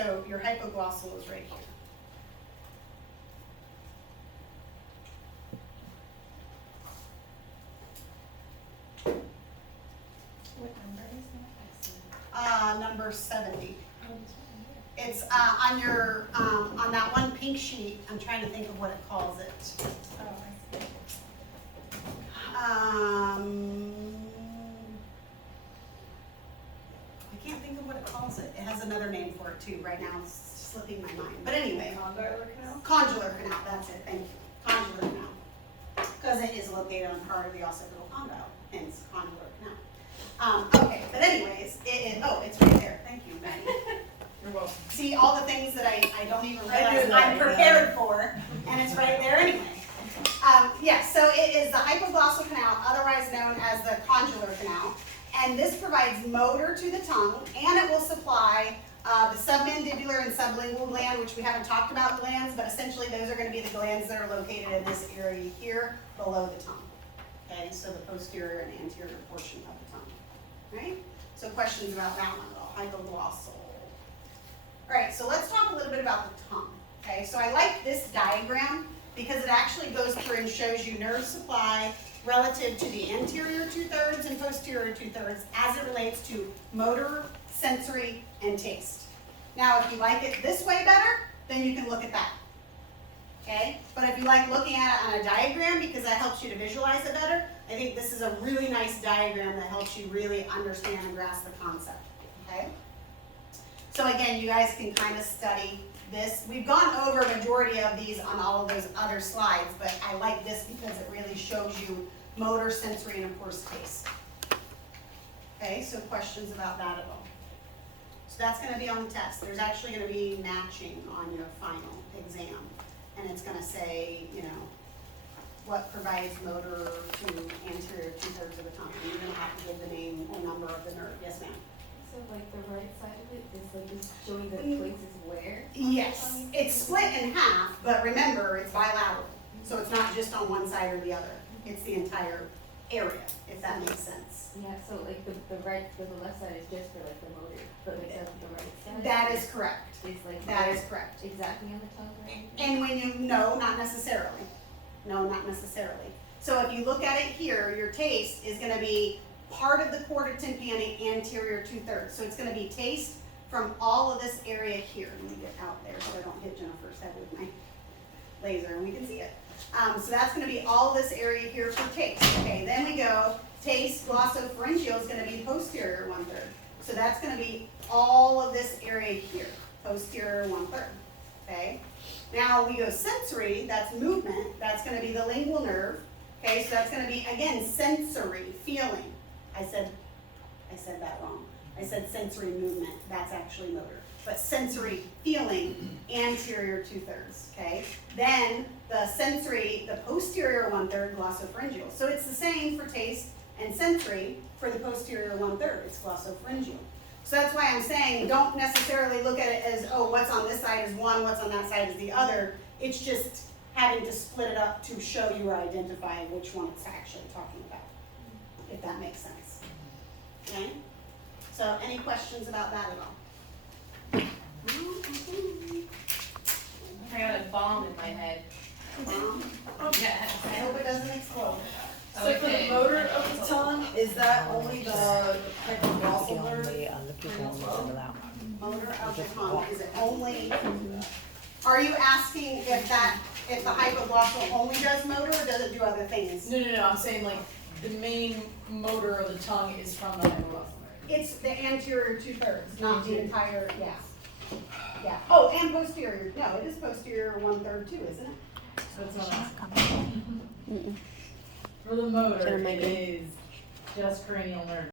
So your hypoglossal is right here. What number is that? Number 70. Oh, it's right It's on your on that one pink sheet. I'm trying to think of what it calls it. here. Oh, I see. I can't think of what it calls it. It has another name for it too. Right now it's slipping my mind. But anyway, Condylar canal? condylar canal. That's it. Thank you. Condylar canal. Because it is located on part of the occipital condyle, hence condylar canal. Okay, but anyways, it's right there. Thank you, Maggie. You're welcome. See, all the things that I don't even I knew realize that, I'm prepared for, and it's right there anyway. Yes, so it is the hypoglossal canal, otherwise known as the condylar canal, and this provides motor to the tongue, and it will supply the submandibular and sublingual gland, which we haven't talked about glands, but essentially those are going to be the glands that are located in this area here below the tongue. Okay, so the posterior and anterior portion of the tongue. Right? So questions about that one at all? Hypoglossal. All right, so let's talk a little bit about the tongue. Okay, so I like this diagram because it actually goes through and shows you nerve supply relative to the anterior 2/3 and posterior 2/3 as it relates to motor, sensory, and taste. Now, if you like it this way better, then you can look at that. Okay, but if you like looking at it on a diagram because that helps you to visualize it better, I think this is a really nice diagram that helps you really understand and grasp the concept. Okay. So again, you guys can kind of study this. We've gone over a majority of these on all of those other slides, but I like this because it really shows you motor, sensory, and of course taste. Okay, so questions about that at all? So that's going to be on the test. There's actually going to be matching on your final exam, and it's going to say, you know, what provides motor to anterior 2/3 of the tongue. And you're going to have to give the name or number of the nerve. Yes, ma'am. So like the right side of it is like just showing the places where? Yes, it's split in half, but remember, it's bilateral. So it's not just on one side or the other. It's the entire area, if that makes sense. Yeah, so like the left side is just for like the motor, but like the right side? That is correct. It's like. That is correct. Exactly on the tongue, right? And when you, no, not necessarily. No, not necessarily. So if you look at it here, your taste is gonna be part of the chorda tympani anterior 2/3. So it's gonna be taste from all of this area here. Let me get out there so I don't hit Jennifer's head with my laser and we can see it. So that's gonna be all this area here for taste. Okay, then we go, taste glossopharyngeal is gonna be posterior 1/3. So that's gonna be all of this area here, posterior 1/3, okay? Now we go sensory, that's movement, that's gonna be the lingual nerve, okay? So that's gonna be, again, sensory, feeling. I said that wrong. I said sensory movement, that's actually motor. But sensory feeling, anterior 2/3, okay? Then the sensory, the posterior 1/3, glossopharyngeal. So it's the same for taste and sensory for the posterior 1/3, it's glossopharyngeal. So that's why I'm saying don't necessarily look at it as, oh, what's on this side is one, what's on that side is the other. It's just having to split it up to show you or identify which one it's actually talking about, if that makes sense. Okay? So any questions about that at all? I got a bomb in my head. Yes. I hope it doesn't explode. So for the motor of the tongue, is that only the hypoglossal nerve? Motor of the tongue, is it only, are you asking if the hypoglossal only does motor or does it do other things? No, I'm saying like the main motor of the tongue is from the hypoglossal nerve. It's the anterior 2/3, not the entire, yeah. Yeah, oh, and posterior, no, it is posterior 1/3 too, isn't it? So it's not. For the motor, it is just cranial nerve.